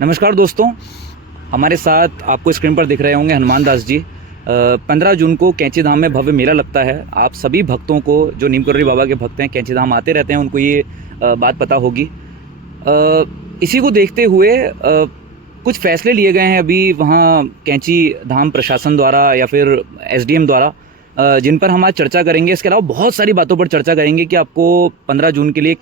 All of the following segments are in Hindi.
नमस्कार दोस्तों, हमारे साथ आपको स्क्रीन पर दिख रहे होंगे हनुमान दास जी। 15 जून को कैंची धाम में भव्य मेला लगता है। आप सभी भक्तों को जो नीम करौली बाबा के भक्त हैं, कैंची धाम आते रहते हैं, उनको ये बात पता होगी। इसी को देखते हुए कुछ फैसले लिए गए हैं अभी वहाँ कैंची धाम प्रशासन द्वारा या फिर एसडीएम द्वारा, जिन पर हम आज चर्चा करेंगे। इसके अलावा बहुत सारी बातों पर चर्चा करेंगे कि आपको 15 जून के लिए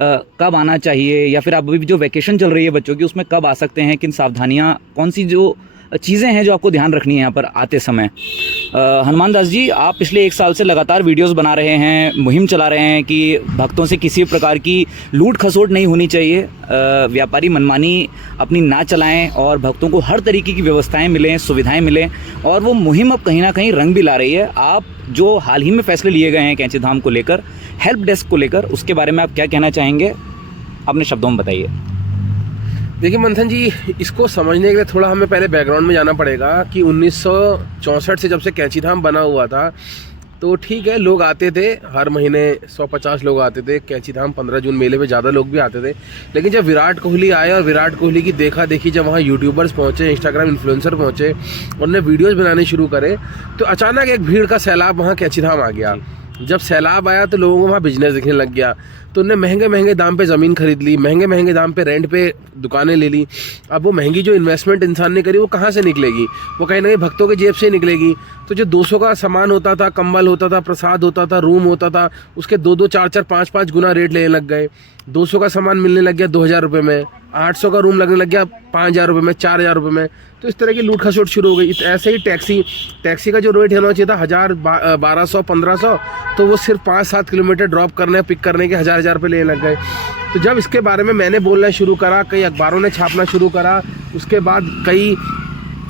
कब आना चाहिए, या फिर आप अभी जो वैकेशन चल रही है बच्चों की उसमें कब आ सकते हैं, किन सावधानियां, कौन सी जो चीज़ें हैं जो आपको ध्यान रखनी है यहाँ पर आते समय। हनुमान दास जी, आप पिछले 1 साल से लगातार वीडियोस बना रहे हैं, मुहिम चला रहे हैं कि भक्तों से किसी प्रकार की लूट खसोट नहीं होनी चाहिए, व्यापारी मनमानी अपनी ना चलाएं और भक्तों को हर तरीके की व्यवस्थाएं मिलें, सुविधाएं मिलें, और वो मुहिम अब कहीं ना कहीं रंग भी ला रही है। आप जो हाल ही में फैसले लिए गए हैं कैंची धाम को लेकर, हेल्प डेस्क को लेकर, उसके बारे में आप क्या कहना चाहेंगे, अपने शब्दों में बताइए। देखिए मंथन जी, इसको समझने के लिए थोड़ा हमें पहले बैकग्राउंड में जाना पड़ेगा कि 1964 से जब से कैंची धाम बना हुआ था, तो ठीक है, लोग आते थे, हर महीने 150 लोग आते थे कैंची धाम। 15 जून मेले पे ज़्यादा लोग भी आते थे। लेकिन जब विराट कोहली आए और विराट कोहली की देखा देखी, जब वहाँ यूट्यूबर्स पहुँचे, इंस्टाग्राम इन्फ्लुएंसर पहुँचे, उन्होंने वीडियोज़ बनाने शुरू करे, तो अचानक एक भीड़ का सैलाब वहाँ कैंची धाम आ गया। जब सैलाब आया तो लोगों को वहाँ बिजनेस दिखने लग गया, तो उन्होंने महंगे महंगे दाम पे ज़मीन खरीद ली, महंगे महंगे दाम पे रेंट पे दुकानें ले ली। अब वो महंगी जो इन्वेस्टमेंट इंसान ने करी वो कहाँ से निकलेगी? वो कहीं ना कहीं भक्तों के जेब से निकलेगी। तो जो 200 का सामान होता था, कंबल होता था, प्रसाद होता था, रूम होता था, उसके 2-2, 4-4, 5-5 गुना रेट लेने लग गए। 200 का सामान मिलने लग गया 2000 रुपये में, 800 का रूम लगने लग गया 5000 रुपये में, 4000 रुपये में। तो इस तरह की लूट खसोट शुरू हो गई। ऐसे ही टैक्सी का जो रेट होना चाहिए था 1000, 1200, 1500, तो वो सिर्फ 5-7 किलोमीटर ड्रॉप करने, पिक करने के 1000 रुपये लेने लग गए। तो जब इसके बारे में मैंने बोलना शुरू करा, कई अखबारों ने छापना शुरू करा, उसके बाद कई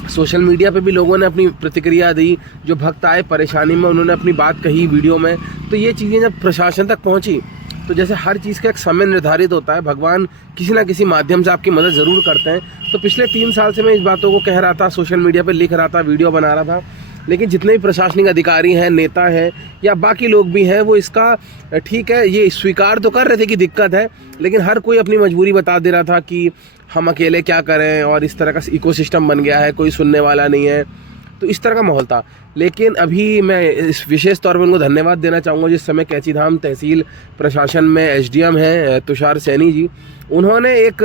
सोशल मीडिया पे भी लोगों ने अपनी प्रतिक्रिया दी। जो भक्त आए परेशानी में, उन्होंने अपनी बात कही वीडियो में। तो ये चीज़ें जब प्रशासन तक पहुँची, तो जैसे हर चीज़ का एक समय निर्धारित होता है, भगवान किसी ना किसी माध्यम से आपकी मदद ज़रूर करते हैं। तो पिछले 3 साल से मैं इस बातों को कह रहा था, सोशल मीडिया पे लिख रहा था, वीडियो बना रहा था, लेकिन जितने भी प्रशासनिक अधिकारी हैं, नेता हैं या बाकी लोग भी हैं, वो इसका ठीक है, ये स्वीकार तो कर रहे थे कि दिक्कत है, लेकिन हर कोई अपनी मजबूरी बता दे रहा था कि हम अकेले क्या करें, और इस तरह का इकोसिस्टम बन गया है, कोई सुनने वाला नहीं है। तो इस तरह का माहौल था। लेकिन अभी मैं इस विशेष तौर पर उनको धन्यवाद देना चाहूँगा, जिस समय कैंची धाम तहसील प्रशासन में एसडीएम हैं तुषार सैनी जी, उन्होंने एक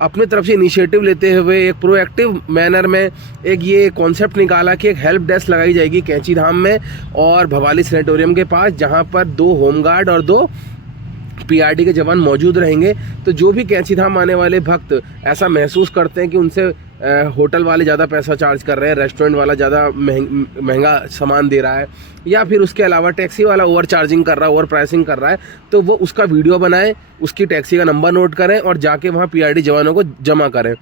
अपनी तरफ से इनिशिएटिव लेते हुए एक प्रोएक्टिव मैनर में एक ये कॉन्सेप्ट निकाला कि एक हेल्प डेस्क लगाई जाएगी कैंची धाम में और भवाली सैनिटोरियम के पास, जहाँ पर 2 होमगार्ड और 2 पीआरडी के जवान मौजूद रहेंगे। तो जो भी कैंची धाम आने वाले भक्त ऐसा महसूस करते हैं कि उनसे होटल वाले ज़्यादा पैसा चार्ज कर रहे हैं, रेस्टोरेंट वाला ज़्यादा महंगा सामान दे रहा है, या फिर उसके अलावा टैक्सी वाला ओवर चार्जिंग कर रहा है, ओवर प्राइसिंग कर रहा है, तो वो उसका वीडियो बनाएं, उसकी टैक्सी का नंबर नोट करें और जाके वहाँ पीआरडी जवानों को जमा करें।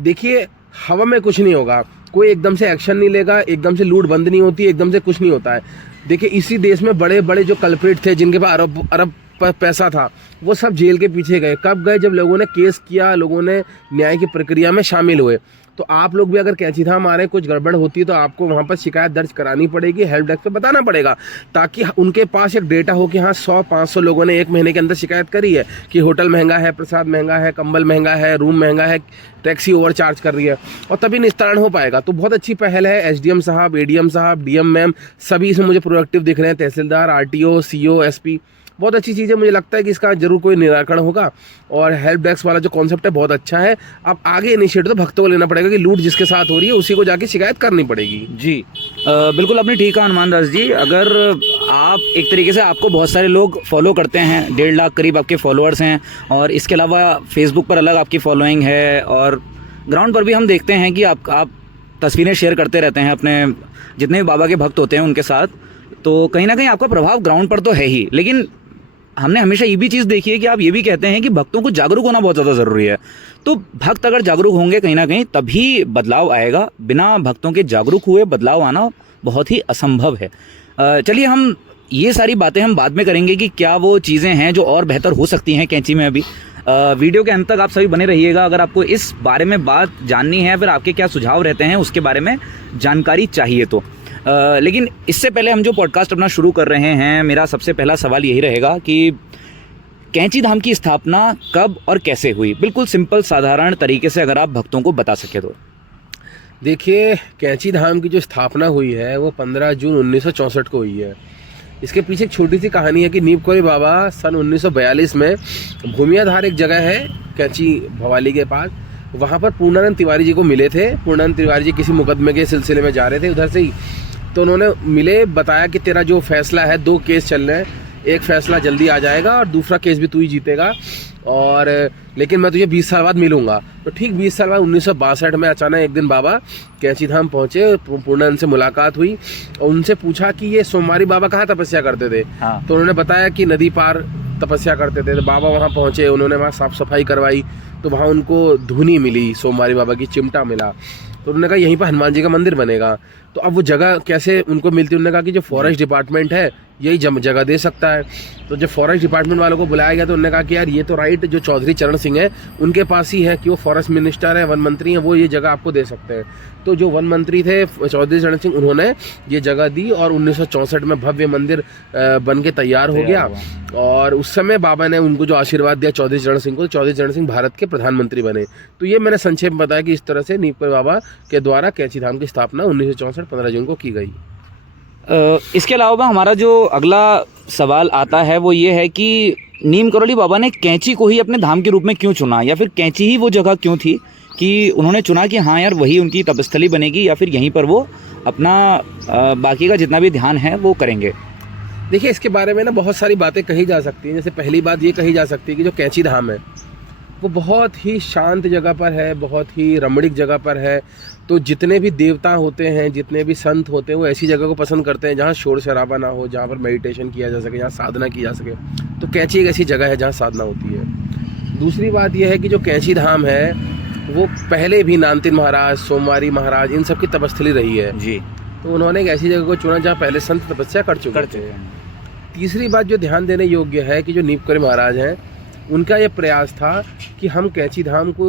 देखिए, हवा में कुछ नहीं होगा, कोई एकदम से एक्शन नहीं लेगा, एकदम से लूट बंद नहीं होती, एकदम से कुछ नहीं होता है। देखिए, इसी देश में बड़े बड़े जो कल्प्रिट थे, जिनके पास अरब पैसा था, वो सब जेल के पीछे गए। कब गए? जब लोगों ने केस किया, लोगों ने न्याय की प्रक्रिया में शामिल हुए। तो आप लोग भी अगर कैंची धाम आ रहे हैं, कुछ गड़बड़ होती है, तो आपको वहाँ पर शिकायत दर्ज करानी पड़ेगी, हेल्प डेस्क पे बताना पड़ेगा, ताकि उनके पास एक डेटा हो कि हाँ 100-500 लोगों ने 1 महीने के अंदर शिकायत करी है कि होटल महंगा है, प्रसाद महंगा है, कंबल महंगा है, रूम महंगा है, टैक्सी ओवर चार्ज कर रही है, और तभी निस्तारण हो पाएगा। तो बहुत अच्छी पहल है। एसडीएम साहब, एडीएम साहब, डीएम मैम, सभी इसमें मुझे प्रोएक्टिव दिख रहे हैं, तहसीलदार, आरटीओ, सीओ, एसपी, बहुत अच्छी चीज़ है। मुझे लगता है कि इसका जरूर कोई निराकरण होगा, और हेल्प डेस्क वाला जो कॉन्सेप्ट है बहुत अच्छा है। अब आगे इनिशिएटिव तो भक्तों को लेना पड़ेगा कि लूट जिसके साथ हो रही है उसी को जाके शिकायत करनी पड़ेगी। जी बिल्कुल, आपने ठीक कहा हनुमान दास जी। अगर आप एक तरीके से, आपको बहुत सारे लोग फॉलो करते हैं, 1.5 लाख करीब आपके फॉलोअर्स हैं, और इसके अलावा फेसबुक पर अलग आपकी फॉलोइंग है, और ग्राउंड पर भी हम देखते हैं कि आप तस्वीरें शेयर करते रहते हैं अपने जितने भी बाबा के भक्त होते हैं उनके साथ, तो कहीं ना कहीं आपका प्रभाव ग्राउंड पर तो है ही। लेकिन हमने हमेशा ये भी चीज़ देखी है कि आप ये भी कहते हैं कि भक्तों को जागरूक होना बहुत ज़्यादा ज़रूरी है। तो भक्त अगर जागरूक होंगे कहीं ना कहीं, तभी बदलाव आएगा। बिना भक्तों के जागरूक हुए बदलाव आना बहुत ही असंभव है। चलिए, हम ये सारी बातें हम बाद में करेंगे कि क्या वो चीज़ें हैं जो और बेहतर हो सकती हैं कैंची में अभी। वीडियो के अंत तक आप सभी बने रहिएगा। अगर आपको इस बारे में बात जाननी है, फिर आपके क्या सुझाव रहते हैं उसके बारे में जानकारी चाहिए तो। लेकिन इससे पहले हम जो पॉडकास्ट अपना शुरू कर रहे हैं, मेरा सबसे पहला सवाल यही रहेगा कि कैंची धाम की स्थापना कब और कैसे हुई? बिल्कुल सिंपल साधारण तरीके से अगर आप भक्तों को बता सके तो। देखिए, कैंची धाम की जो स्थापना हुई है वो 15 जून 1964 को हुई है। इसके पीछे एक छोटी सी कहानी है कि नीम कोरी बाबा सन 1942 में भूमियाधार एक जगह है कैंची भवाली के पास, वहाँ पर पूर्णानंद तिवारी जी को मिले थे। पूर्णानंद तिवारी जी किसी मुकदमे के सिलसिले में जा रहे थे उधर से ही, तो उन्होंने मिले, बताया कि तेरा जो फैसला है, 2 केस चल रहे हैं, एक फैसला जल्दी आ जाएगा और दूसरा केस भी तू ही जीतेगा, और लेकिन मैं तुझे 20 साल बाद मिलूंगा। तो ठीक 20 साल बाद 1962 में अचानक एक दिन बाबा कैंची धाम पहुँचे, पूर्णानंद से मुलाकात हुई और उनसे पूछा कि ये सोमवारी बाबा कहाँ तपस्या करते थे। हाँ। तो उन्होंने बताया कि नदी पार तपस्या करते थे। तो बाबा वहाँ पहुँचे, उन्होंने वहाँ साफ़ सफाई करवाई, तो वहाँ उनको धुनी मिली, सोमवारी बाबा की चिमटा मिला। तो उन्होंने कहा यहीं पर हनुमान जी का मंदिर बनेगा। तो अब वो जगह कैसे उनको मिलती, उन्होंने कहा कि जो फॉरेस्ट डिपार्टमेंट है यही जगह दे सकता है। तो जब फॉरेस्ट डिपार्टमेंट वालों को बुलाया गया तो उन्होंने कहा कि यार ये तो राइट जो चौधरी चरण सिंह है उनके पास ही है, कि वो फॉरेस्ट मिनिस्टर है, वन मंत्री हैं, वो ये जगह आपको दे सकते हैं। तो जो वन मंत्री थे चौधरी चरण सिंह, उन्होंने ये जगह दी और 1964 में भव्य मंदिर बन के तैयार हो गया। और उस समय बाबा ने उनको जो आशीर्वाद दिया चौधरी चरण सिंह को, चौधरी चरण सिंह भारत के प्रधानमंत्री बने। तो ये मैंने संक्षेप में बताया कि इस तरह से नीम कोरी बाबा के द्वारा कैंची धाम की स्थापना 1964 15 जून को की गई। इसके अलावा हमारा जो अगला सवाल आता है वो ये है कि नीम करोली बाबा ने कैंची को ही अपने धाम के रूप में क्यों चुना, या फिर कैंची ही वो जगह क्यों थी कि उन्होंने चुना कि हाँ यार वही उनकी तपस्थली बनेगी, या फिर यहीं पर वो अपना बाकी का जितना भी ध्यान है वो करेंगे? देखिए, इसके बारे में ना बहुत सारी बातें कही जा सकती हैं। जैसे पहली बात ये कही जा सकती है कि जो कैंची धाम है वो बहुत ही शांत जगह पर है, बहुत ही रमणीक जगह पर है। तो जितने भी देवता होते हैं, जितने भी संत होते हैं, वो ऐसी जगह को पसंद करते हैं जहाँ शोर शराबा ना हो, जहाँ पर मेडिटेशन किया जा सके, जहाँ साधना की जा सके। तो कैंची एक ऐसी जगह है जहाँ साधना होती है। दूसरी बात यह है कि जो कैंची धाम है वो पहले भी नानतीन महाराज, सोमवारी महाराज, इन सब की तपस्थली रही है जी। तो उन्होंने एक ऐसी जगह को चुना जहाँ पहले संत तपस्या कर चुके थे। तीसरी बात जो ध्यान देने योग्य है कि जो नीम कोरी महाराज हैं, उनका ये प्रयास था कि हम कैंची धाम को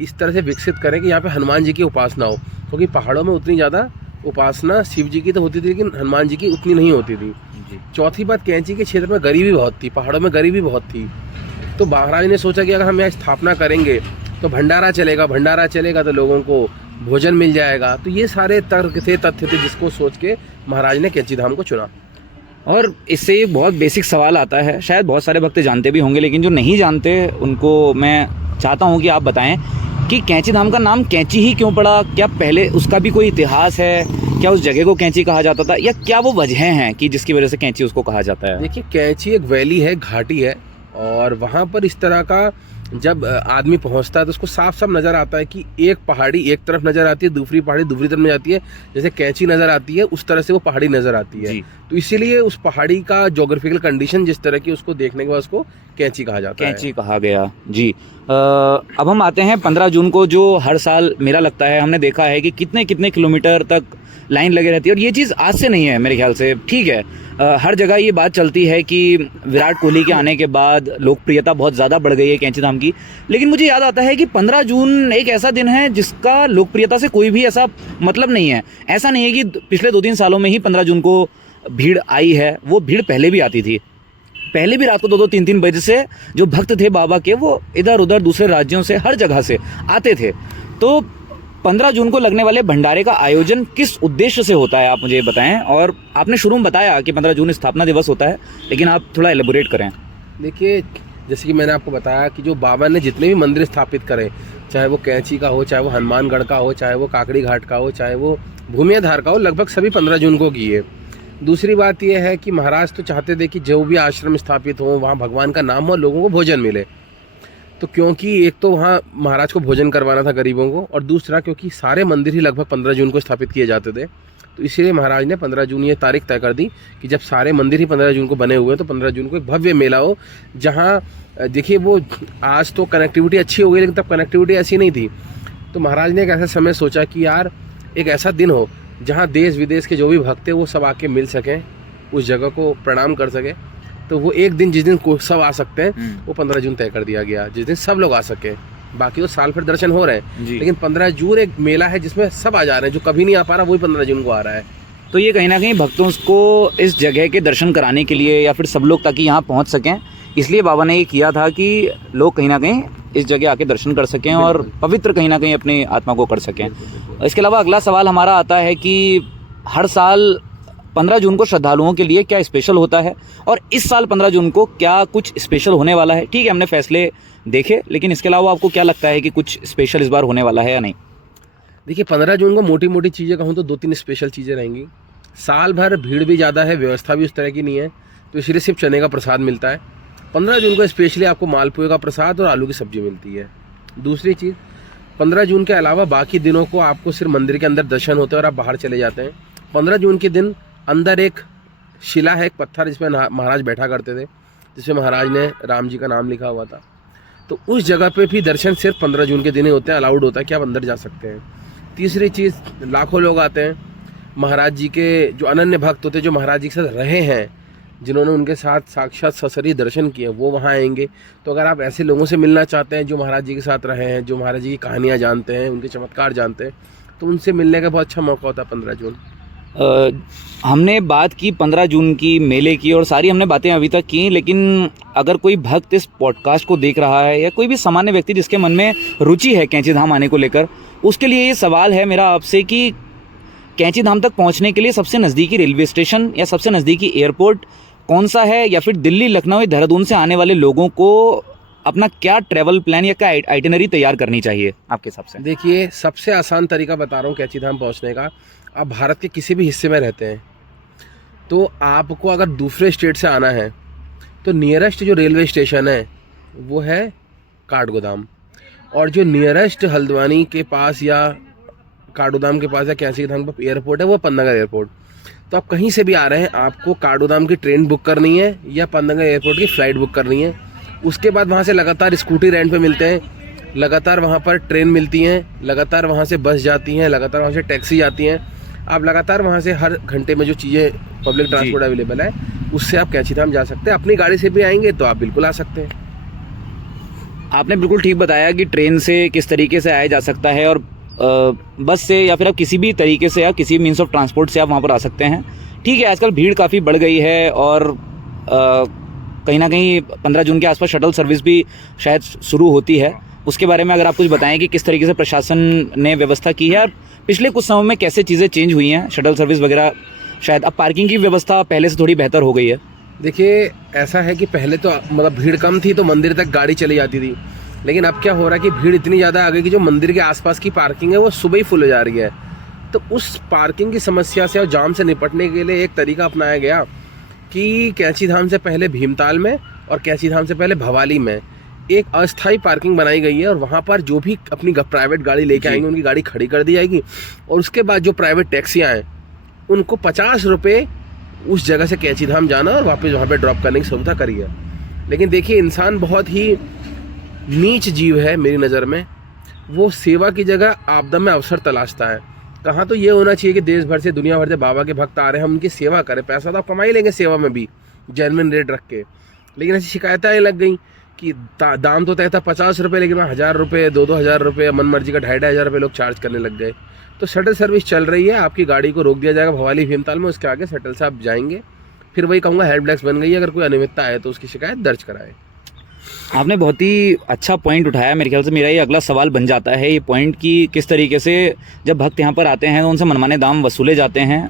इस तरह से विकसित करें कि यहाँ पे हनुमान जी की उपासना हो, क्योंकि पहाड़ों में उतनी ज़्यादा उपासना शिव जी की तो होती थी लेकिन हनुमान जी की उतनी नहीं होती थी। चौथी बात, कैंची के क्षेत्र में गरीबी बहुत थी, पहाड़ों में गरीबी बहुत थी। तो महाराज ने सोचा कि अगर हम यहाँ स्थापना करेंगे तो भंडारा चलेगा, भंडारा चलेगा तो लोगों को भोजन मिल जाएगा। तो ये सारे तर्क थे, तथ्य थे, जिसको सोच के महाराज ने कैंची धाम को चुना। और इससे एक बहुत बेसिक सवाल आता है, शायद बहुत सारे भक्त जानते भी होंगे, लेकिन जो नहीं जानते उनको मैं चाहता हूं कि आप बताएं कि कैंची धाम का नाम कैंची ही क्यों पड़ा? क्या पहले उसका भी कोई इतिहास है? क्या उस जगह को कैंची कहा जाता था, या क्या वो वजह हैं कि जिसकी वजह से कैंची उसको कहा जाता है? देखिए, कैंची एक वैली है, घाटी है, और वहाँ पर इस तरह का जब आदमी पहुँचता है तो उसको साफ साफ नज़र आता है कि एक पहाड़ी एक तरफ नज़र आती है, दूसरी पहाड़ी दूसरी तरफ में जाती है। जैसे कैंची नज़र आती है उस तरह से वो पहाड़ी नज़र आती है। तो इसीलिए उस पहाड़ी का जोग्राफिकल कंडीशन जिस तरह की, उसको देखने के बाद उसको कैंची कहा जाता है। कैंची कहा गया जी। अब हम आते हैं 15 जून को, जो हर साल मेला लगता है। हमने देखा है कि कितने कितने किलोमीटर तक लाइन लगे रहती है, और ये चीज़ आज से नहीं है मेरे ख्याल से, ठीक है। हर जगह ये बात चलती है कि विराट कोहली के आने के बाद लोकप्रियता बहुत ज़्यादा बढ़ गई है कैंची धाम की। लेकिन मुझे याद आता है कि 15 जून एक ऐसा दिन है जिसका लोकप्रियता से कोई भी ऐसा मतलब नहीं है। ऐसा नहीं है कि पिछले 2-3 सालों में ही 15 जून को भीड़ आई है, वो भीड़ पहले भी आती थी। पहले भी रात को 2-2, 3-3 बजे से जो भक्त थे बाबा के, वो इधर उधर दूसरे राज्यों से, हर जगह से आते थे। तो 15 जून को लगने वाले भंडारे का आयोजन किस उद्देश्य से होता है, आप मुझे बताएं। और आपने शुरू में बताया कि 15 जून स्थापना दिवस होता है, लेकिन आप थोड़ा एलेबोरेट करें। देखिए, जैसे कि मैंने आपको बताया कि जो बाबा ने जितने भी मंदिर स्थापित करे, चाहे वो कैंची का हो, चाहे वो हनुमानगढ़ का हो, चाहे वो काकड़ी घाट का हो, चाहे वो भूमियाधार का हो, लगभग सभी 15 जून को किए। दूसरी बात यह है कि महाराज तो चाहते थे कि जो भी आश्रम स्थापित हो वहाँ भगवान का नाम हो, लोगों को भोजन मिले। तो क्योंकि एक तो वहाँ महाराज को भोजन करवाना था गरीबों को, और दूसरा क्योंकि सारे मंदिर ही लगभग 15 जून को स्थापित किए जाते थे, तो इसीलिए महाराज ने 15 जून ये तारीख तय कर दी कि जब सारे मंदिर ही 15 जून को बने हुए हैं तो 15 जून को एक भव्य मेला हो। जहाँ देखिए, वो आज तो कनेक्टिविटी अच्छी हो गई, लेकिन तब कनेक्टिविटी ऐसी नहीं थी। तो महाराज ने एक ऐसा समय सोचा कि यार एक ऐसा दिन हो जहाँ देश विदेश के जो भी भक्त हैं वो सब आके मिल सकें, उस जगह को प्रणाम कर सकें। तो वो एक दिन जिस दिन सब आ सकते हैं वो 15 जून तय कर दिया गया, जिस दिन सब लोग आ सके। बाकी तो साल भर दर्शन हो रहे हैं, लेकिन 15 जून एक मेला है जिसमें सब आ जा रहे हैं। जो कभी नहीं आ पा रहा वही 15 जून को आ रहा है। तो ये कहीं ना कहीं भक्तों को इस जगह के दर्शन कराने के लिए, या फिर सब लोग ताकि यहाँ पहुँच सकें, इसलिए बाबा ने ये किया था कि लोग कहीं ना कहीं इस जगह आके दर्शन कर सकें और पवित्र कहीं ना कहीं अपनी आत्मा को कर सकें। इसके अलावा अगला सवाल हमारा आता है कि हर साल 15 जून को श्रद्धालुओं के लिए क्या स्पेशल होता है, और इस साल 15 जून को क्या कुछ स्पेशल होने वाला है? ठीक है, हमने फैसले देखे, लेकिन इसके अलावा आपको क्या लगता है कि कुछ स्पेशल इस बार होने वाला है या नहीं? देखिए 15 जून को मोटी मोटी चीज़ें कहूँ तो 2-3 स्पेशल चीज़ें रहेंगी। साल भर भीड़ भी ज़्यादा है, व्यवस्था भी उस तरह की नहीं है, तो इसलिए सिर्फ चने का प्रसाद मिलता है। 15 जून को स्पेशली आपको मालपुए का प्रसाद और आलू की सब्जी मिलती है। दूसरी चीज़, 15 जून के अलावा बाकी दिनों को आपको सिर्फ मंदिर के अंदर दर्शन होते हैं और आप बाहर चले जाते हैं। 15 जून के दिन अंदर एक शिला है, एक पत्थर जिसमें महाराज बैठा करते थे, जिसमें महाराज ने राम जी का नाम लिखा हुआ था, तो उस जगह पे भी दर्शन सिर्फ 15 जून के दिन ही होते हैं, अलाउड होता है कि आप अंदर जा सकते हैं। तीसरी चीज़, लाखों लोग आते हैं महाराज जी के, जो अनन्य भक्त होते हैं, जो महाराज जी के साथ रहे हैं, जिन्होंने उनके साथ साक्षात सशरीर दर्शन किए, वो वहाँ आएंगे। तो अगर आप ऐसे लोगों से मिलना चाहते हैं जो महाराज जी के साथ रहे हैं, जो महाराज जी की कहानियाँ जानते हैं, उनके चमत्कार जानते हैं, तो उनसे मिलने का बहुत अच्छा मौका होता है 15 जून। हमने बात की 15 जून की, मेले की, और सारी हमने बातें अभी तक की, लेकिन अगर कोई भक्त इस पॉडकास्ट को देख रहा है या कोई भी सामान्य व्यक्ति जिसके मन में रुचि है कैंची धाम आने को लेकर, उसके लिए ये सवाल है मेरा आपसे कि कैंची धाम तक पहुंचने के लिए सबसे नज़दीकी रेलवे स्टेशन या सबसे नज़दीकी एयरपोर्ट कौन सा है, या फिर दिल्ली, लखनऊ या देहरादून से आने वाले लोगों को अपना क्या ट्रैवल प्लान या क्या आइटिनरी तैयार करनी चाहिए आपके हिसाब से? देखिए सबसे आसान तरीका बता रहा हूँ कैंची धाम पहुँचने का। आप भारत के किसी भी हिस्से में रहते हैं तो आपको अगर दूसरे स्टेट से आना है तो नियरेस्ट जो रेलवे स्टेशन है वो है काठगोदाम, और जो नियरेस्ट हल्द्वानी के पास या काठगोदाम के पास या कैंची धाम का एयरपोर्ट है वो पन्नागर एयरपोर्ट। तो आप कहीं से भी आ रहे हैं, आपको काठगोदाम की ट्रेन बुक करनी है या पन्नागर एयरपोर्ट की फ़्लाइट बुक करनी है। उसके बाद वहाँ से लगातार स्कूटी रेंट पे मिलते हैं, लगातार वहाँ पर ट्रेन मिलती हैं, लगातार वहाँ से बस जाती हैं, लगातार वहाँ से टैक्सी जाती हैं। आप लगातार वहाँ से हर घंटे में जो चीज़ें पब्लिक ट्रांसपोर्ट अवेलेबल है उससे आप कैंची धाम जा सकते हैं। अपनी गाड़ी से भी आएंगे तो आप बिल्कुल आ सकते हैं। आपने बिल्कुल ठीक बताया कि ट्रेन से किस तरीके से आया जा सकता है, और बस से या फिर आप किसी भी तरीके से, आप किसी मीन्स ऑफ ट्रांसपोर्ट से आप वहाँ पर आ सकते हैं। ठीक है, आजकल भीड़ काफ़ी बढ़ गई है और कहीं ना कहीं 15 जून के आसपास शटल सर्विस भी शायद शुरू होती है। उसके बारे में अगर आप कुछ बताएं कि किस तरीके से प्रशासन ने व्यवस्था की है, पिछले कुछ समय में कैसे चीज़ें चेंज हुई हैं, शटल सर्विस वगैरह, शायद अब पार्किंग की व्यवस्था पहले से थोड़ी बेहतर हो गई है। देखिए ऐसा है कि पहले तो मतलब भीड़ कम थी तो मंदिर तक गाड़ी चली जाती थी, लेकिन अब क्या हो रहा है कि भीड़ इतनी ज़्यादा आ गई कि जो मंदिर के आसपास की पार्किंग है वो सुबह ही फुल हो जा रही है। तो उस पार्किंग की समस्या से और जाम से निपटने के लिए एक तरीका अपनाया गया कि कैंची धाम से पहले भीमताल में और कैंची धाम से पहले भवाली में एक अस्थायी पार्किंग बनाई गई है, और वहाँ पर जो भी अपनी प्राइवेट गाड़ी लेके आएंगे उनकी गाड़ी खड़ी कर दी जाएगी, और उसके बाद जो प्राइवेट टैक्सियाँ हैं उनको 50 रुपये उस जगह से कैंची धाम जाना और वापस वहाँ पे ड्रॉप करने की सुविधा करी है। लेकिन देखिए इंसान बहुत ही नीच जीव है मेरी नज़र में, वो सेवा की जगह आपदा में अवसर तलाशता है। कहाँ तो ये होना चाहिए कि देश भर से, दुनिया भर से बाबा के भक्त आ रहे हैं, हम उनकी सेवा करें, पैसा तो आप कमा ही लेंगे सेवा में भी जेन्युइन रेट रख के। लेकिन ऐसी शिकायतें लग गई कि दाम तो तय था 50 रुपये, लेकिन 1000 रुपये, 2-2000 रुपये, मन मर्जी का 2500 रुपये लोग चार्ज करने लग गए। तो शटल सर्विस चल रही है, आपकी गाड़ी को रोक दिया जाएगा भवाली भीमताल में, उसके आगे शटल से आप जाएंगे। फिर वही कहूँगा हेल्प डेस्क बन गई है, अगर कोई अनियमितता है तो उसकी शिकायत दर्ज कराए। आपने बहुत ही अच्छा पॉइंट उठाया। मेरे ख्याल से मेरा ये अगला सवाल बन जाता है ये पॉइंट कि किस तरीके से जब भक्त यहाँ पर आते हैं तो उनसे मनमाने दाम वसूले जाते हैं।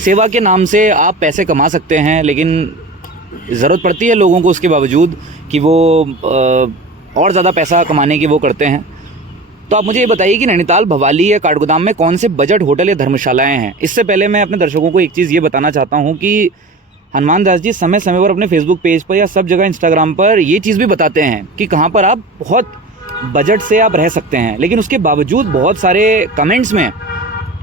सेवा के नाम से आप पैसे कमा सकते हैं, लेकिन ज़रूरत पड़ती है लोगों को उसके बावजूद कि वो और ज़्यादा पैसा कमाने की वो करते हैं। तो आप मुझे ये बताइए कि नैनीताल, भवाली या काठगोदाम में कौन से बजट होटल या धर्मशालाएँ हैं? इससे पहले मैं अपने दर्शकों को एक चीज़ ये बताना चाहता हूँ कि हनुमान दास जी समय समय पर अपने फेसबुक पेज पर या सब जगह इंस्टाग्राम पर ये चीज़ भी बताते हैं कि कहाँ पर आप बहुत बजट से आप रह सकते हैं, लेकिन उसके बावजूद बहुत सारे कमेंट्स में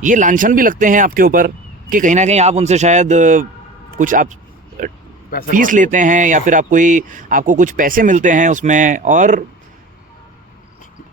ये लांछन भी लगते हैं आपके ऊपर कि कहीं ना कहीं आप उनसे शायद कुछ आप फीस लेते हैं या फिर आपको कुछ पैसे मिलते हैं उसमें। और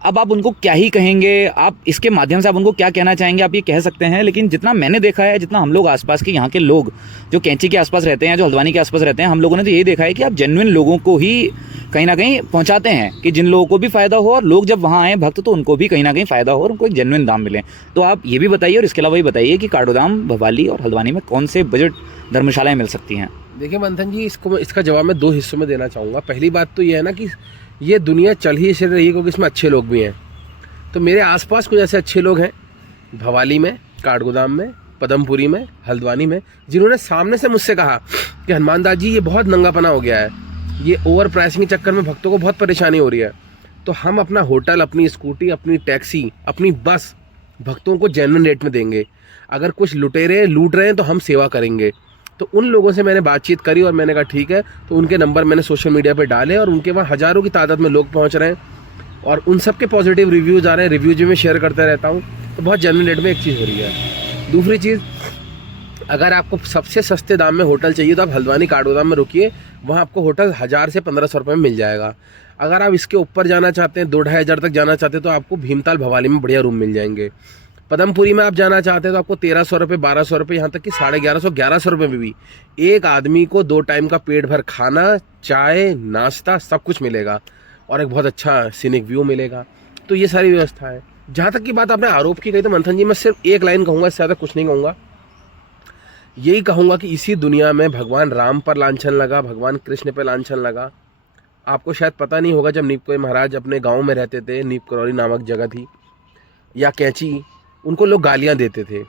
अब आप उनको क्या ही कहेंगे, आप इसके माध्यम से आप उनको क्या कहना चाहेंगे, आप ये कह सकते हैं। लेकिन जितना मैंने देखा है, जितना हम लोग आसपास के यहाँ के लोग जो कैंची के आसपास रहते हैं, जो हल्द्वानी के आसपास रहते हैं, हम लोगों ने तो यही देखा है कि आप जेन्युइन लोगों को ही कहीं ना कहीं पहुँचाते हैं कि जिन लोगों को भी फ़ायदा हो, और लोग जब वहाँ आएँ भक्त तो उनको भी कहीं ना कहीं फ़ायदा हो और उनको एक जेन्युइन दाम मिले। तो आप ये भी बताइए और इसके अलावा ये बताइए कि काठगोदाम, भवाली और हल्द्वानी में कौन से बजट धर्मशालाएँ मिल सकती हैं। देखिए मंथन जी, इसका जवाब मैं 2 हिस्सों में देना चाहूँगा। पहली बात तो ये है ना कि ये दुनिया चल ही इसलिए रही है क्योंकि इसमें अच्छे लोग भी हैं। तो मेरे आसपास कुछ ऐसे अच्छे लोग हैं भवाली में, काठगोदाम में, पदमपुरी में, हल्द्वानी में, जिन्होंने सामने से मुझसे कहा कि हनुमान दास जी ये बहुत नंगापना हो गया है, ये ओवर प्राइसिंग के चक्कर में भक्तों को बहुत परेशानी हो रही है, तो हम अपना होटल, अपनी स्कूटी, अपनी टैक्सी, अपनी बस भक्तों को जेन्युइन रेट में देंगे। अगर कुछ लुटेरे लूट रहे हैं तो हम सेवा करेंगे। तो उन लोगों से मैंने बातचीत करी और मैंने कहा ठीक है, तो उनके नंबर मैंने सोशल मीडिया पे डाले और उनके वहाँ हज़ारों की तादाद में लोग पहुँच रहे हैं और उन सब के पॉजिटिव रिव्यूज़ आ रहे हैं। रिव्यूज भी मैं शेयर करता रहता हूँ। तो बहुत जेन्युइन रेट में एक चीज़ हो रही है। दूसरी चीज़, अगर आपको सबसे सस्ते दाम में होटल चाहिए तो आप हल्द्वानी काठगोदाम में रुकिए, वहाँ आपको होटल 1000 से 1500 रुपये में मिल जाएगा। अगर आप इसके ऊपर जाना चाहते हैं, 2-2.5 हज़ार तक जाना चाहते हैं, तो आपको भीमताल भवाली में बढ़िया रूम मिल जाएंगे। पदमपुरी में आप जाना चाहते हैं तो आपको 1300 रुपये, 1200 रुपये, यहाँ तक कि 1150, 1100 रुपये में भी एक आदमी को 2 टाइम का पेट भर खाना, चाय, नाश्ता सब कुछ मिलेगा और एक बहुत अच्छा सीनिक व्यू मिलेगा। तो ये सारी व्यवस्था है। जहाँ तक की बात आपने आरोप की गई तो मंथन जी, मैं सिर्फ एक लाइन कहूँगा, इससे ज़्यादा कुछ नहीं कहूँगा। यही कहूँगा कि इसी दुनिया में भगवान राम पर लांछन लगा, भगवान कृष्ण पर लांछन लगा। आपको शायद पता नहीं होगा, जब नीपकोई महाराज अपने गाँव में रहते थे, नीपकरौरी नामक जगह थी, या कैंची, उनको लोग गालियां देते थे।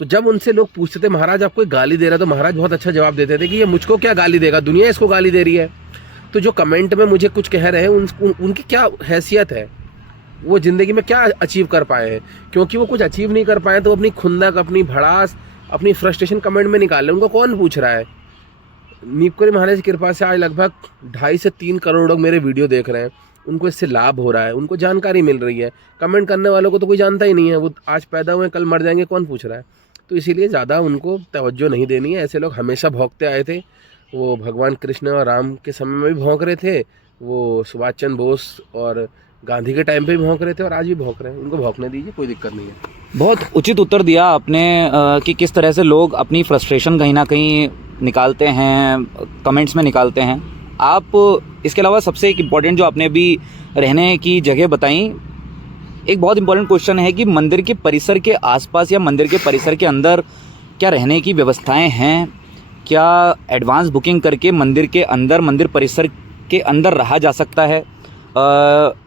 तो जब उनसे लोग पूछते थे महाराज आप कोई गाली दे रहा, तो महाराज बहुत अच्छा जवाब देते थे कि ये मुझको क्या गाली देगा, दुनिया इसको गाली दे रही है। तो जो कमेंट में मुझे कुछ कह रहे हैं उनकी क्या हैसियत है, वो ज़िंदगी में क्या अचीव कर पाए हैं? क्योंकि वो कुछ अचीव नहीं कर पाए तो अपनी खुंदक, अपनी भड़ास, अपनी फ्रस्ट्रेशन कमेंट में निकाल रहे हैं। उनको कौन पूछ रहा है? नीपकोई महाराज की कृपा से आज लगभग 2.5 से 3 करोड़ लोग मेरे वीडियो देख रहे हैं। उनको इससे लाभ हो रहा है, उनको जानकारी मिल रही है। कमेंट करने वालों को तो कोई जानता ही नहीं है, वो आज पैदा हुए कल मर जाएंगे, कौन पूछ रहा है? तो इसीलिए ज़्यादा उनको तवज्जो नहीं देनी है। ऐसे लोग हमेशा भौंकते आए थे। वो भगवान कृष्ण और राम के समय में भी भौंक रहे थे, वो सुभाष चंद्र बोस और गांधी के टाइम पे भी भौंक रहे थे और आज भी भौंक रहे हैं। उनको भौंकने दीजिए, कोई दिक्कत नहीं है। बहुत उचित उत्तर दिया आपने कि किस तरह से लोग अपनी फ्रस्ट्रेशन कहीं ना कहीं निकालते हैं, कमेंट्स में निकालते हैं। आप इसके अलावा सबसे एक इम्पॉर्टेंट जो आपने अभी रहने की जगह बताई, एक बहुत इम्पॉर्टेंट क्वेश्चन है कि मंदिर के परिसर के आसपास या मंदिर के परिसर के अंदर क्या रहने की व्यवस्थाएं हैं? क्या एडवांस बुकिंग करके मंदिर के अंदर, मंदिर परिसर के अंदर रहा जा सकता है?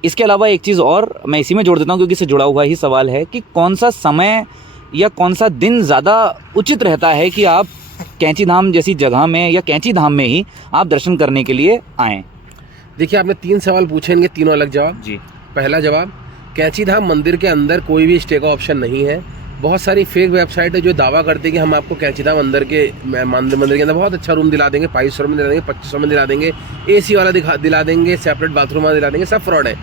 इसके अलावा एक चीज़ और मैं इसी में जोड़ देता हूँ क्योंकि इससे जुड़ा हुआ ही सवाल है कि कौन सा समय या कौन सा दिन ज़्यादा उचित रहता है कि आप कैंची धाम जैसी जगह में या कैंची धाम में ही आप दर्शन करने के लिए आएँ? देखिए, आपने 3 सवाल पूछे, इनके तीनों अलग जवाब। जी। पहला जवाब, कैंची धाम मंदिर के अंदर कोई भी स्टे का ऑप्शन नहीं है। बहुत सारी फेक वेबसाइट है जो दावा करती है कि हम आपको कैंची धाम अंदर के मंदिर के अंदर बहुत अच्छा रूम दिला देंगे, 2200 में दिला देंगे, 2500 में दिला देंगे, AC वाला दिला देंगे, सेपरेट बाथरूम वाला दिला देंगे। सब फ्रॉड है।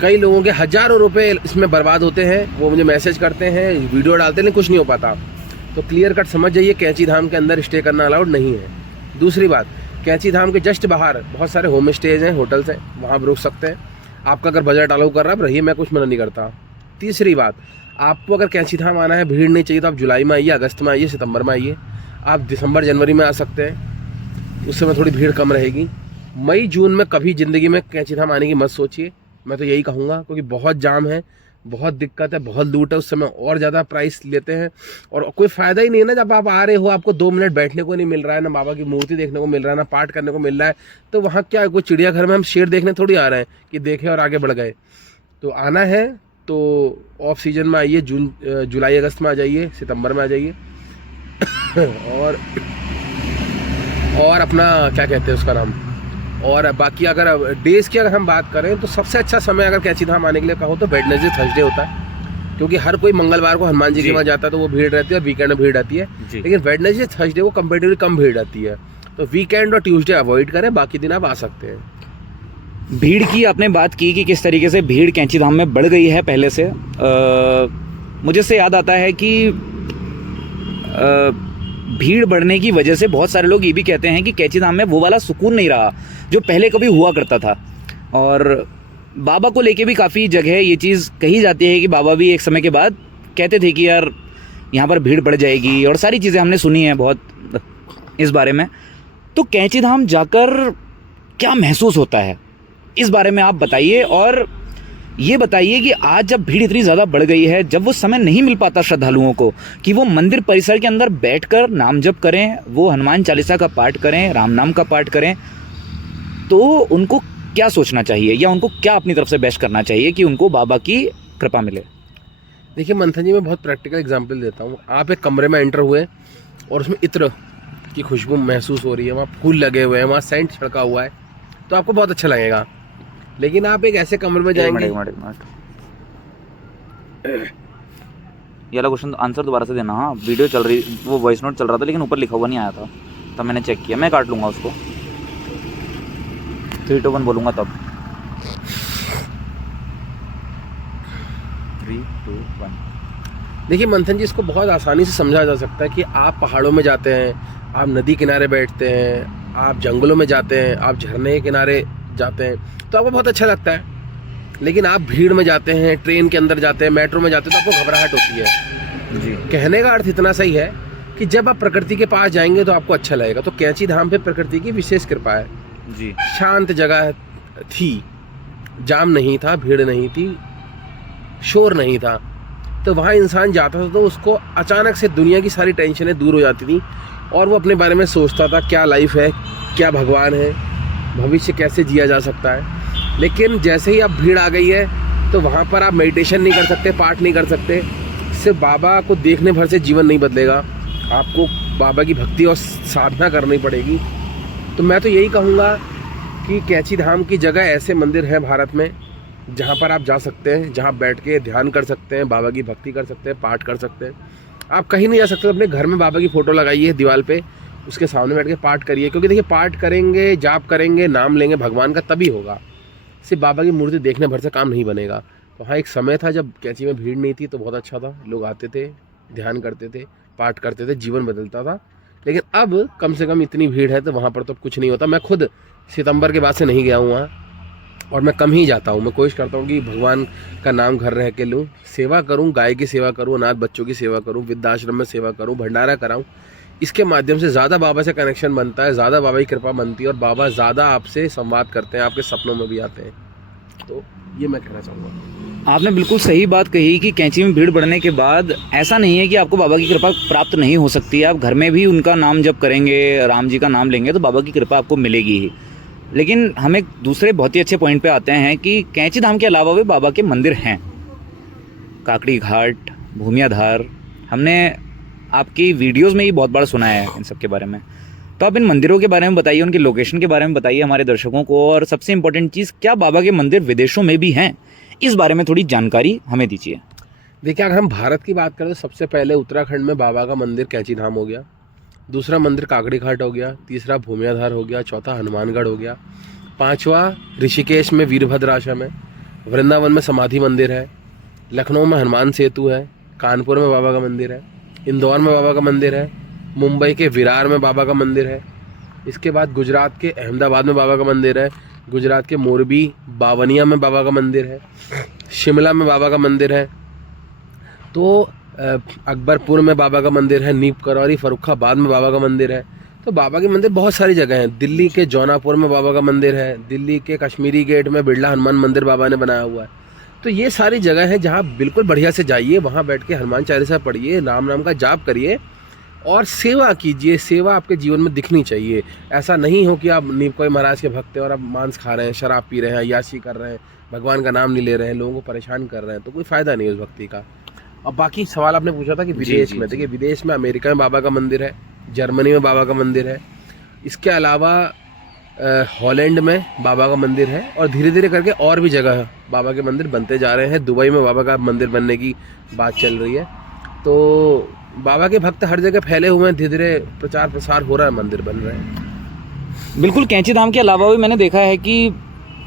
कई लोगों के हज़ारों रुपये इसमें बर्बाद होते हैं। वो मुझे मैसेज करते हैं, वीडियो डालते हैं, लेकिन कुछ नहीं हो पाता। तो क्लियर कट समझ जाइए, कैंची धाम के अंदर स्टे करना अलाउड नहीं है। दूसरी बात, कैंची धाम के जस्ट बाहर बहुत सारे होम स्टेज हैं, होटल्स हैं, वहाँ आप रुक सकते हैं। आपका अगर बजट अलाउ कर रहा है, आप रहिए, मैं कुछ मना नहीं करता। तीसरी बात, आपको अगर कैंची धाम आना है, भीड़ नहीं चाहिए, तो आप जुलाई में आइए, अगस्त में आइए, सितंबर में आइए। आप दिसंबर जनवरी में आ सकते हैं, उस समय थोड़ी भीड़ कम रहेगी। मई जून में कभी ज़िंदगी में कैंची धाम आने की मत सोचिए, मैं तो यही कहूँगा, क्योंकि बहुत जाम है, बहुत दिक्कत है, बहुत लूट है। उस समय और ज़्यादा प्राइस लेते हैं और कोई फ़ायदा ही नहीं है ना। जब आप आ रहे हो, आपको 2 मिनट बैठने को नहीं मिल रहा है, ना बाबा की मूर्ति देखने को मिल रहा है, ना पाठ करने को मिल रहा है, तो वहाँ क्या है? कोई चिड़ियाघर में हम शेर देखने थोड़ी आ रहे हैं कि देखे और आगे बढ़ गए। तो आना है तो ऑफ सीजन में आइए, जुलाई अगस्त में आ जाइए, सितंबर में आ जाइए। और अपना क्या कहते हैं उसका नाम, और बाकी अगर डेज़ की अगर हम बात करें तो सबसे अच्छा समय अगर कैंची धाम आने के लिए कहो तो वेडनेसडे थर्सडे होता है, क्योंकि हर कोई मंगलवार को हनुमान जी के वहाँ जाता है, तो वो भीड़ रहती है और वीकेंड में भीड़ रहती है। लेकिन वेडनेसडे थर्सडे को कंपेरेटिवली कम भीड़ रहती है, तो वीकेंड और ट्यूसडे अवॉइड करें, बाकी दिन आप आ सकते हैं। भीड़ की आपने बात की कि किस तरीके से भीड़ कैंची धाम में बढ़ गई है पहले से। मुझे से याद आता है कि भीड़ बढ़ने की वजह से बहुत सारे लोग ये भी कहते हैं कि कैंची धाम में वो वाला सुकून नहीं रहा जो पहले कभी हुआ करता था। और बाबा को लेके भी काफ़ी जगह ये चीज़ कही जाती है कि बाबा भी एक समय के बाद कहते थे कि यार यहाँ पर भीड़ बढ़ जाएगी, और सारी चीज़ें हमने सुनी हैं बहुत इस बारे में। तो कैंची धाम जाकर क्या महसूस होता है, इस बारे में आप बताइए। और ये बताइए कि आज जब भीड़ इतनी ज़्यादा बढ़ गई है, जब वो समय नहीं मिल पाता श्रद्धालुओं को कि वो मंदिर परिसर के अंदर बैठकर नाम जप करें, वो हनुमान चालीसा का पाठ करें, राम नाम का पाठ करें, तो उनको क्या सोचना चाहिए या उनको क्या अपनी तरफ से बेस्ट करना चाहिए कि उनको बाबा की कृपा मिले? देखिए मंथन जी, मैं बहुत प्रैक्टिकल एग्जांपल देता हूँ। आप एक कमरे में एंटर हुए और उसमें इत्र की खुशबू महसूस हो रही है, वहाँ फूल लगे हुए हैं, वहाँ सेंट छिड़का हुआ है, तो आपको बहुत अच्छा लगेगा। लेकिन आप एक ऐसे कमरे में जाएंगे, एक मिनट ये वाला क्वेश्चन आंसर दोबारा से देना। हाँ, वीडियो चल रही, वो वॉइस नोट चल रहा था लेकिन ऊपर लिखा हुआ नहीं आया था, तब मैंने चेक किया। मैं काट लूँगा उसको, 3 2 1 बोलूँगा तब। 3 2 1। देखिए मंथन जी, इसको बहुत आसानी से समझा जा सकता है कि आप पहाड़ों में जाते हैं, आप नदी किनारे बैठते हैं, आप जंगलों में जाते हैं, आप झरने के किनारे जाते हैं, तो आपको बहुत अच्छा लगता है। लेकिन आप भीड़ में जाते हैं, ट्रेन के अंदर जाते हैं, मेट्रो में जाते हैं, तो आपको घबराहट होती है जी। कहने का अर्थ इतना सही है कि जब आप प्रकृति के पास जाएंगे तो आपको अच्छा लगेगा। तो कैंची धाम पे प्रकृति की विशेष कृपा है जी। शांत जगह थी, जाम नहीं था, भीड़ नहीं थी, शोर नहीं था, तो वहाँ इंसान जाता था तो उसको अचानक से दुनिया की सारी टेंशनें दूर हो जाती थी और वो अपने बारे में सोचता था, क्या लाइफ है, क्या भगवान है, भविष्य कैसे जिया जा सकता है। लेकिन जैसे ही अब भीड़ आ गई है तो वहाँ पर आप मेडिटेशन नहीं कर सकते, पाठ नहीं कर सकते, सिर्फ बाबा को देखने भर से जीवन नहीं बदलेगा, आपको बाबा की भक्ति और साधना करनी पड़ेगी। तो मैं तो यही कहूँगा कि कैंची धाम की जगह ऐसे मंदिर हैं भारत में जहाँ पर आप जा सकते हैं, जहाँ बैठ के ध्यान कर सकते हैं, बाबा की भक्ति कर सकते हैं, पाठ कर सकते हैं। आप कहीं नहीं जा सकते तो अपने घर में बाबा की फ़ोटो लगाइए दीवार पे, उसके सामने बैठ के पाठ करिए। क्योंकि देखिए, पाठ करेंगे, जाप करेंगे, नाम लेंगे भगवान का, तभी होगा। सिर्फ बाबा की मूर्ति देखने भर से काम नहीं बनेगा। तो हाँ, एक समय था जब कैंची में भीड़ नहीं थी तो बहुत अच्छा था, लोग आते थे, ध्यान करते थे, पाठ करते थे, जीवन बदलता था। लेकिन अब कम से कम इतनी भीड़ है तो वहाँ पर तो कुछ नहीं होता। मैं खुद सितंबर के बाद से नहीं गया हूँ वहाँ, और मैं कम ही जाता हूँ। मैं कोशिश करता हूँ कि भगवान का नाम घर रह के लूँ, सेवा करूँ, गाय की सेवा करूँ, अनाथ बच्चों की सेवा करूँ, वृद्धाश्रम में सेवा करूँ, भंडारा कराऊँ। इसके माध्यम से ज़्यादा बाबा से कनेक्शन बनता है, ज़्यादा बाबा की कृपा बनती है और बाबा ज़्यादा आपसे संवाद करते हैं, आपके सपनों में भी आते हैं। तो ये मैं कहना चाहूँगा। आपने बिल्कुल सही बात कही कि कैंची में भीड़ बढ़ने के बाद ऐसा नहीं है कि आपको बाबा की कृपा प्राप्त नहीं हो सकती है। आप घर में भी उनका नाम जप करेंगे, राम जी का नाम लेंगे, तो बाबा की कृपा आपको मिलेगी ही। लेकिन हम एक दूसरे बहुत ही अच्छे पॉइंट पे आते हैं कि कैंची धाम के अलावा भी बाबा के मंदिर हैं, काकड़ी घाट, भूमियाधार। हमने आपकी वीडियोस में ही बहुत बार सुना है इन सब के बारे में। तो आप इन मंदिरों के बारे में बताइए, उनके लोकेशन के बारे में बताइए हमारे दर्शकों को। और सबसे इम्पोर्टेंट चीज़, क्या बाबा के मंदिर विदेशों में भी हैं, इस बारे में थोड़ी जानकारी हमें दीजिए। देखिए, अगर हम भारत की बात करें तो सबसे पहले उत्तराखंड में बाबा का मंदिर कैंची धाम हो गया, दूसरा मंदिर काकड़ी घाट हो गया, तीसरा भूमियाधार हो गया, चौथा हनुमानगढ़ हो गया, पांचवा ऋषिकेश में वीरभद्र आश्रम है, वृंदावन में समाधि मंदिर है, लखनऊ में हनुमान सेतु है, कानपुर में बाबा का मंदिर है, इंदौर में बाबा का मंदिर है, मुंबई के विरार में बाबा का मंदिर है। इसके बाद गुजरात के अहमदाबाद में बाबा का मंदिर है, गुजरात के मोरबी बावनिया में बाबा का मंदिर है, शिमला में बाबा का मंदिर है, तो अकबरपुर में बाबा का मंदिर है, नीप करौरी फर्रुखाबाद में बाबा का मंदिर है। तो बाबा के मंदिर बहुत सारी जगह हैं। दिल्ली के जौनापुर में बाबा का मंदिर है, दिल्ली के कश्मीरी गेट में बिरला हनुमान मंदिर बाबा ने बनाया हुआ है। तो ये सारी जगह है जहाँ बिल्कुल बढ़िया से जाइए, वहाँ बैठ के हनुमान चालीसा पढ़िए, राम नाम का जाप करिए और सेवा कीजिए। सेवा आपके जीवन में दिखनी चाहिए। ऐसा नहीं हो कि आप नीपकोई महाराज के भक्त हैं और आप मांस खा रहे हैं, शराब पी रहे हैं, अय्याशी कर रहे हैं, भगवान का नाम नहीं ले रहे हैं, लोगों को परेशान कर रहे हैं, तो कोई फ़ायदा नहीं उस भक्ति का। और बाकी सवाल आपने पूछा था कि विदेश में, देखिए विदेश में अमेरिका में बाबा का मंदिर है, जर्मनी में बाबा का मंदिर है, इसके अलावा हॉलैंड में बाबा का मंदिर है, और धीरे धीरे करके और भी जगह बाबा के मंदिर बनते जा रहे हैं। दुबई में बाबा का मंदिर बनने की बात चल रही है। तो बाबा के भक्त हर जगह फैले हुए हैं, धीरे धीरे प्रचार प्रसार हो रहा है, मंदिर बन रहे हैं। बिल्कुल, कैंची धाम के अलावा भी मैंने देखा है कि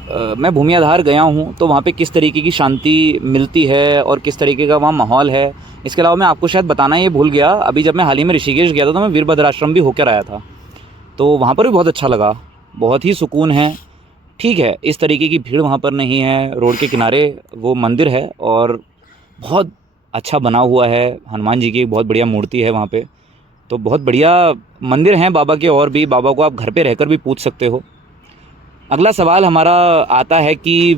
मैं भूमियाधार गया हूँ तो वहाँ पे किस तरीके की शांति मिलती है और किस तरीके का वहाँ माहौल है। इसके अलावा मैं आपको शायद बताना ये भूल गया, अभी जब मैं हाल ही में ऋषिकेश गया था तो मैं वीरभद्र आश्रम भी होकर आया था, तो वहाँ पर भी बहुत अच्छा लगा, बहुत ही सुकून है। ठीक है, इस तरीके की भीड़ वहाँ पर नहीं है। रोड के किनारे वो मंदिर है और बहुत अच्छा बना हुआ है। हनुमान जी की एक बहुत बढ़िया मूर्ति है वहाँ पे। तो बहुत बढ़िया मंदिर हैं बाबा के, और भी बाबा को आप घर पे रहकर भी पूज सकते हो। अगला सवाल हमारा आता है कि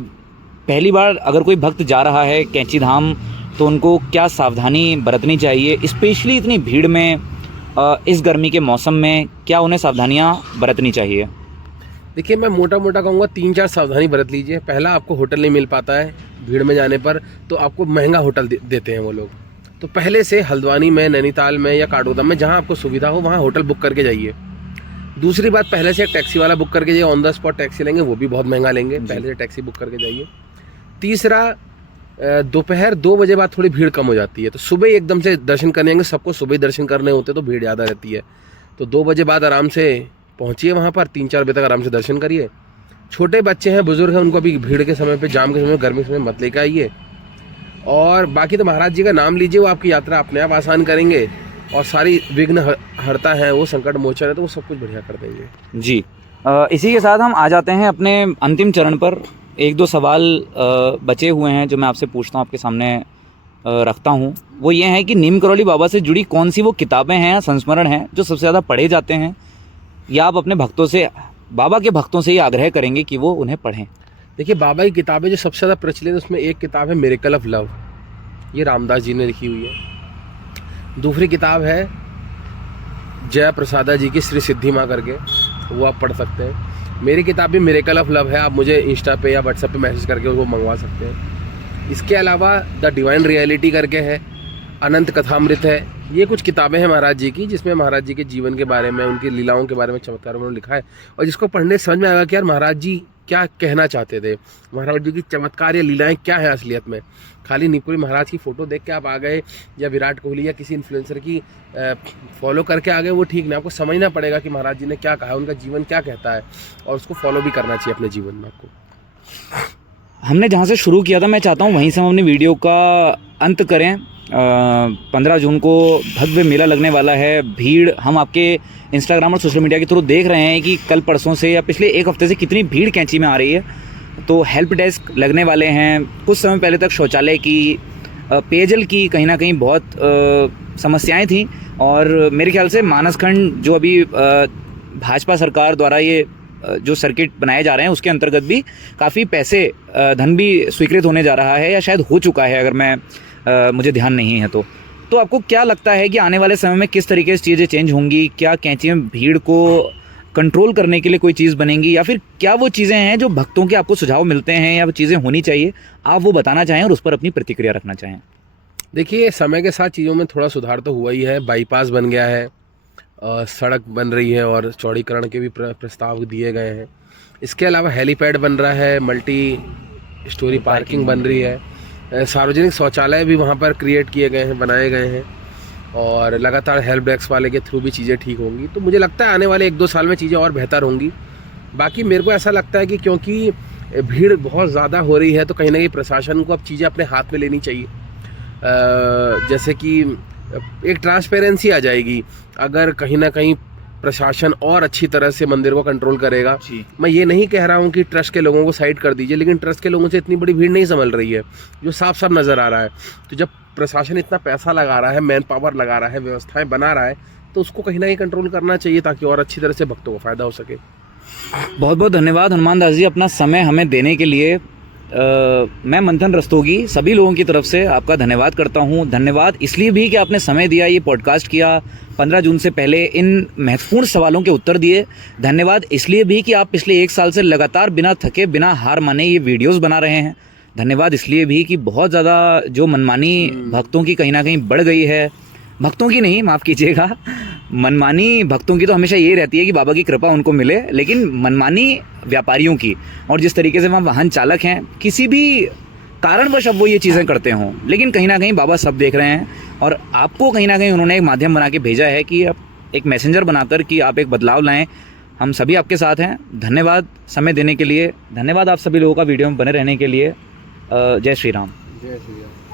पहली बार अगर कोई भक्त जा रहा है कैंची धाम तो उनको क्या सावधानी बरतनी चाहिए, स्पेशली इतनी भीड़ में, इस गर्मी के मौसम में क्या उन्हें सावधानियाँ बरतनी चाहिए? देखिए, मैं मोटा मोटा कहूँगा 3-4 सावधानी बरत लीजिए। पहला, आपको होटल नहीं मिल पाता है भीड़ में जाने पर, तो आपको महंगा होटल देते हैं वो लोग। तो पहले से हल्द्वानी में, नैनीताल में या काठगोदाम में जहाँ आपको सुविधा हो वहाँ होटल बुक करके जाइए। दूसरी बात, पहले से एक टैक्सी वाला बुक करके जाइए। ऑन द स्पॉट टैक्सी लेंगे, वो भी बहुत महंगा लेंगे, पहले से टैक्सी बुक करके जाइए। तीसरा, दोपहर 2 बजे बाद थोड़ी भीड़ कम हो जाती है, तो सुबह एकदम से दर्शन करने आएंगे, सबको सुबह ही दर्शन करने होते तो भीड़ ज़्यादा रहती है। तो 2 बजे बाद आराम से पहुँचिए वहाँ पर, 3-4 बजे तक आराम से दर्शन करिए। छोटे बच्चे हैं, बुजुर्ग हैं, उनको अभी भीड़ के समय पे, जाम के समय, गर्मी के समय मत लेकर आइए। और बाकी तो महाराज जी का नाम लीजिए, वो आपकी यात्रा अपने आप आसान करेंगे और सारी विघ्न हरता है वो, संकट मोचन है, तो वो सब कुछ बढ़िया कर देंगे। जी, इसी के साथ हम आ जाते हैं अपने अंतिम चरण पर। 1-2 सवाल बचे हुए हैं जो मैं आपसे पूछता हूँ, आपके सामने रखता हूँ। वो ये है कि नीम करौली बाबा से जुड़ी कौन सी वो किताबें हैं, संस्मरण हैं जो सबसे ज़्यादा पढ़े जाते हैं, या आप अपने भक्तों से, बाबा के भक्तों से ये आग्रह करेंगे कि वो उन्हें पढ़ें? देखिए, बाबा की किताबें जो सबसे ज़्यादा प्रचलित है, उसमें एक किताब है मिरेकल ऑफ लव, ये रामदास जी ने लिखी हुई है। दूसरी किताब है जय प्रसादा जी की श्री सिद्धि माँ करके, वो आप पढ़ सकते हैं। मेरी किताब भी मिरेकल ऑफ लव है, आप मुझे इंस्टा पे या व्हाट्सएप पे मैसेज करके उसको मंगवा सकते हैं। इसके अलावा द डिवाइन रियलिटी करके है, अनंत कथामृत है। ये कुछ किताबें हैं महाराज जी की, जिसमें महाराज जी के जीवन के बारे में, उनकी लीलाओं के बारे में, चमत्कारों में लिखा है, और जिसको पढ़ने समझ में आएगा कि यार महाराज जी क्या कहना चाहते थे, महाराज जी की चमत्कार या लीलाएं क्या है असलियत में। खाली नीपुरी महाराज की फ़ोटो देख के आप आ गए, या विराट कोहली या किसी इन्फ्लुएंसर की फॉलो करके आ गए, वो ठीक नहीं। आपको समझना पड़ेगा कि महाराज जी ने क्या कहा, उनका जीवन क्या कहता है, और उसको फॉलो भी करना चाहिए अपने जीवन में आपको। हमने जहाँ से शुरू किया था, मैं चाहता हूँ वहीं से हम अपनी वीडियो का अंत करें। 15 जून को भव्य मेला लगने वाला है। भीड़ हम आपके इंस्टाग्राम और सोशल मीडिया के थ्रू देख रहे हैं कि कल परसों से या पिछले 1 हफ्ते से कितनी भीड़ कैंची में आ रही है। तो हेल्प डेस्क लगने वाले हैं। कुछ समय पहले तक शौचालय की, पेयजल की कहीं ना कहीं बहुत समस्याएं थी, और मेरे ख्याल से मानसखंड जो अभी भाजपा सरकार द्वारा ये जो सर्किट बनाए जा रहे हैं उसके अंतर्गत भी काफ़ी पैसे, धन भी स्वीकृत होने जा रहा है, या शायद हो चुका है, अगर मैं मुझे ध्यान नहीं है तो आपको क्या लगता है कि आने वाले समय में किस तरीके से चीज़ें चेंज होंगी? क्या कैंची में भीड़ को कंट्रोल करने के लिए कोई चीज़ बनेगी, या फिर क्या वो चीज़ें हैं जो भक्तों के आपको सुझाव मिलते हैं या वो चीज़ें होनी चाहिए, आप वो बताना चाहें और उस पर अपनी प्रतिक्रिया रखना चाहें? देखिए, समय के साथ चीज़ों में थोड़ा सुधार तो हुआ ही है। बाईपास बन गया है, सड़क बन रही है, और चौड़ीकरण के भी प्रस्ताव दिए गए हैं। इसके अलावा हेलीपैड बन रहा है, मल्टी स्टोरी पार्किंग बन रही है, सार्वजनिक शौचालय भी वहाँ पर क्रिएट किए गए हैं, बनाए गए हैं, और लगातार हेल्प डेस्क वाले के थ्रू भी चीज़ें ठीक होंगी। तो मुझे लगता है आने वाले 1-2 साल में चीज़ें और बेहतर होंगी। बाकी मेरे को ऐसा लगता है कि क्योंकि भीड़ बहुत ज़्यादा हो रही है, तो कहीं ना कहीं प्रशासन को अब चीज़ें अपने हाथ में लेनी चाहिए। जैसे कि एक ट्रांसपेरेंसी आ जाएगी अगर कहीं ना कहीं प्रशासन और अच्छी तरह से मंदिर को कंट्रोल करेगा। मैं ये नहीं कह रहा हूँ कि ट्रस्ट के लोगों को साइड कर दीजिए, लेकिन ट्रस्ट के लोगों से इतनी बड़ी भीड़ नहीं संभल रही है, जो साफ साफ नज़र आ रहा है। तो जब प्रशासन इतना पैसा लगा रहा है, मैन पावर लगा रहा है, व्यवस्थाएं बना रहा है, तो उसको कहीं ना कहीं कंट्रोल करना चाहिए, ताकि और अच्छी तरह से भक्तों को फ़ायदा हो सके। बहुत बहुत धन्यवाद हनुमान दास जी, अपना समय हमें देने के लिए। मैं मंथन रस्तोगी सभी लोगों की तरफ से आपका धन्यवाद करता हूं। धन्यवाद इसलिए भी कि आपने समय दिया, ये पॉडकास्ट किया, 15 जून से पहले इन महत्वपूर्ण सवालों के उत्तर दिए। धन्यवाद इसलिए भी कि आप पिछले 1 साल से लगातार बिना थके, बिना हार माने ये वीडियोस बना रहे हैं। धन्यवाद इसलिए भी कि बहुत ज़्यादा जो मनमानी भक्तों की कहीं ना कहीं बढ़ गई है, भक्तों की नहीं, माफ़ कीजिएगा, मनमानी भक्तों की तो हमेशा ये रहती है कि बाबा की कृपा उनको मिले, लेकिन मनमानी व्यापारियों की, और जिस तरीके से वहाँ वाहन चालक हैं, किसी भी कारणवश अब वो ये चीज़ें करते हों, लेकिन कहीं ना कहीं बाबा सब देख रहे हैं, और आपको कहीं ना कहीं उन्होंने एक माध्यम बना के भेजा है कि आप एक मैसेंजर बनाकर कि आप एक बदलाव लाएँ। हम सभी आपके साथ हैं। धन्यवाद समय देने के लिए, धन्यवाद आप सभी लोगों का वीडियो में बने रहने के लिए। जय श्री राम। जय श्री राम।